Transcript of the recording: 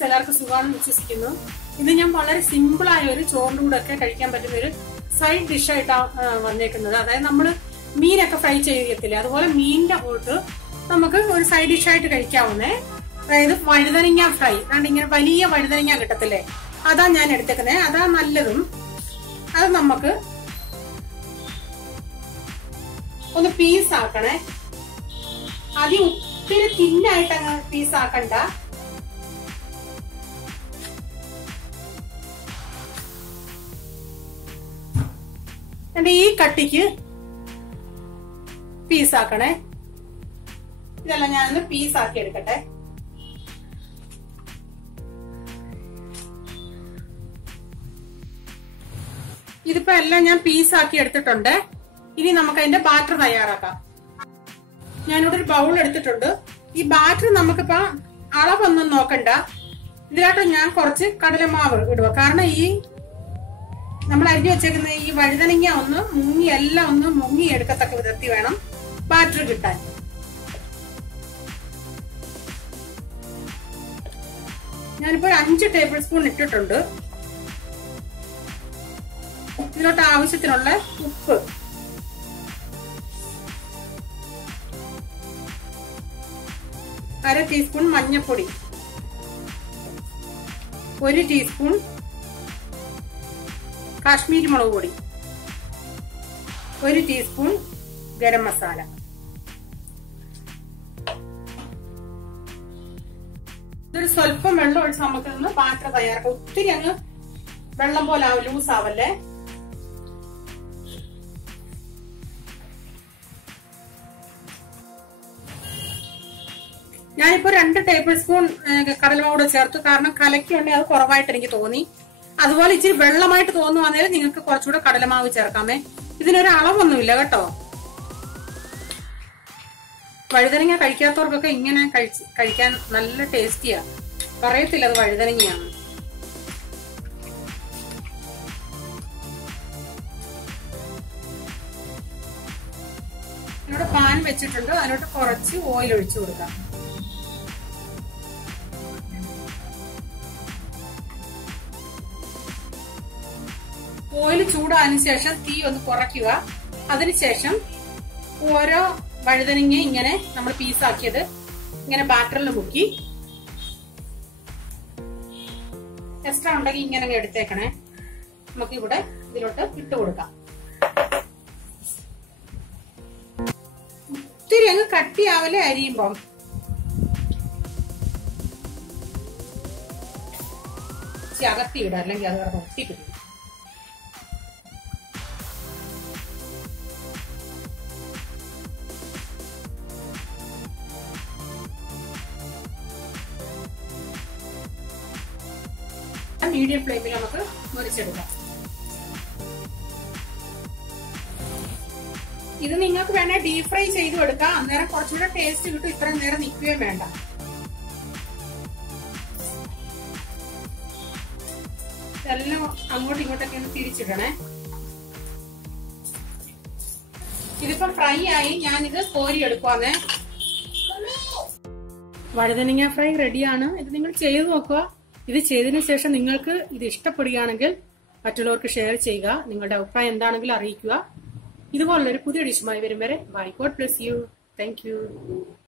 Friends, എല്ലാവർക്കും സുഖമാണെന്ന് വിശ്വസിക്കുന്നു. ഇത് ഞാൻ വളരെ സിമ്പിൾ ആയ ഒരു ചോറിന്റെ കൂടെ ഒക്കെ കഴിക്കാൻ പറ്റുന്ന ഒരു സൈഡ് ഡിഷ് ആയിട്ടാണ് വന്നേക്കുന്നത്. അതായത് നമ്മള് മീനൊക്കെ ഫ്രൈ ചെയ്യത്തില്ലേ, അതുപോലെ മീനിന്റെ കൂട്ട് നമുക്ക് ഒരു സൈഡ് ഡിഷ് ആയിട്ട് കഴിക്കാവുന്നേ. അതായത് വഴുതനങ്ങ ഫ്രൈ, ഇങ്ങനെ വലിയ വഴുതനങ്ങ കിട്ടത്തില്ലേ, അതാ ഞാൻ എടുത്തേക്കുന്നത്. അതാ നല്ലതും. അത് നമുക്ക് ഒന്ന് പീസ് ആക്കണേ. ആദ്യം ഒത്തിരി തിന്നായിട്ട് അങ്ങ് പീസ് ആക്കണ്ട. എന്റെ ഈ കട്ടിക്ക് പീസാക്കണേ. ഇതെല്ലാം ഞാനൊന്ന് പീസാക്കി എടുക്കട്ടെ. ഇതിപ്പോ എല്ലാം ഞാൻ പീസാക്കി എടുത്തിട്ടുണ്ട്. ഇനി നമുക്ക് അതിന്റെ ബാറ്റർ തയ്യാറാക്കാം. ഞാനിവിടെ ഒരു ബൗൾ എടുത്തിട്ടുണ്ട്. ഈ ബാറ്റർ നമുക്കിപ്പോ അളവൊന്നും നോക്കണ്ട. ഇതിലായിട്ട് ഞാൻ കുറച്ച് കടലമാവ് ഇടുക. കാരണം ഈ നമ്മൾ അരിഞ്ഞു വെച്ചേക്കുന്ന ഈ വഴുതനങ്ങ ഒന്ന് മുങ്ങി, എല്ലാം ഒന്ന് മുങ്ങി എടുക്കത്തക്ക വിധത്തിൽ വേണം ബാറ്റർ കിട്ടാൻ. ഞാനിപ്പോ ഒരു 5 ടേബിൾ സ്പൂൺ ഇട്ടിട്ടുണ്ട്. ഇതിലോട്ട് ആവശ്യത്തിനുള്ള ഉപ്പ്, അര ടീസ്പൂൺ മഞ്ഞൾപ്പൊടി, 1 ടീസ്പൂൺ കാശ്മീരി മുളക് പൊടി, 1 ടീസ്പൂൺ ഗരം മസാല. ഇതൊരു സ്വല്പം വെള്ളം ഒഴിച്ച് നമുക്ക് നിന്ന് ബാറ്റർ തയ്യാറാക്കാം. ഒത്തിരി അങ്ങ് വെള്ളം പോലെ ലൂസ് ആവല്ലേ. ഞാനിപ്പോ 2 ടേബിൾ സ്പൂൺ കടലമാവ് ചേർത്തു. കാരണം കലക്കുണ്ടെങ്കിൽ അത് കുറവായിട്ട് എനിക്ക് തോന്നി. അതുപോലെ ഇച്ചിരി വെള്ളമായിട്ട് തോന്നുവാണെങ്കിൽ നിങ്ങൾക്ക് കുറച്ചുകൂടെ കടലമാവ് ചേർക്കാമേ. ഇതിനൊരു അളവൊന്നുമില്ല കേട്ടോ. വഴുതനങ്ങ കഴിക്കാത്തവർക്കൊക്കെ ഇങ്ങനെ കഴിക്കാൻ നല്ല ടേസ്റ്റിയാ. പറയത്തില്ല അത് വഴുതനങ്ങയാണ്. ഇവിടെ പാൻ വെച്ചിട്ടുണ്ട്. അതിലോട്ട് കുറച്ച് ഓയിൽ ഒഴിച്ചു കൊടുക്കാം. ഓയിൽ ചൂടായതിനു ശേഷം തീ ഒന്ന് കുറയ്ക്കുക. അതിനുശേഷം ഓരോ വഴുതനങ്ങ ഇങ്ങനെ നമ്മൾ പീസാക്കിയത് ഇങ്ങനെ ബാറ്ററിൽ മുക്കി, എക്സ്ട്രാ ഉണ്ടെങ്കിൽ ഇങ്ങനെ എടുത്തേക്കണേ. നമുക്ക് ഇവിടെ ഇതിലോട്ട് ഇട്ട് കൊടുക്കാം. ഒത്തിരി അങ്ങ് കട്ടിയാവല്ലേ അരിയുമ്പം. അകത്തിയിട, അല്ലെങ്കിൽ അത് കിടന്ന് ഒട്ടിപ്പിടിക്കും. മീഡിയം ഫ്ലെയിമിൽ നമുക്ക് മുറിച്ചെടുക്കാം. ഇത് നിങ്ങൾക്ക് വേണേ ഡീപ് ഫ്രൈ ചെയ്ത് എടുക്കാം. അന്നേരം കുറച്ചുകൂടെ ടേസ്റ്റ് കിട്ടും. ഇത്രയും നേരം നിൽക്കുകയും വേണ്ട. എല്ലാം അങ്ങോട്ടും ഇങ്ങോട്ടൊക്കെ ഒന്ന് തിരിച്ചിടണേ. ഇതിപ്പോ ഫ്രൈ ആയി. ഞാനിത് കോരി എടുക്കുവാന്നേ. വഴുതനങ്ങ ഫ്രൈ റെഡിയാണ്. ഇത് നിങ്ങൾ ചെയ്ത് നോക്കുക. ഇത് ചെയ്തതിനു ശേഷം നിങ്ങൾക്ക് ഇത് ഇഷ്ടപ്പെടുകയാണെങ്കിൽ മറ്റുള്ളവർക്ക് ഷെയർ ചെയ്യുക. നിങ്ങളുടെ അഭിപ്രായം എന്താണെങ്കിലും അറിയിക്കുക. ഇതുപോലുള്ളൊരു പുതിയ ഡിഷുമായി വരും വരെ bye. God bless you. Thank U.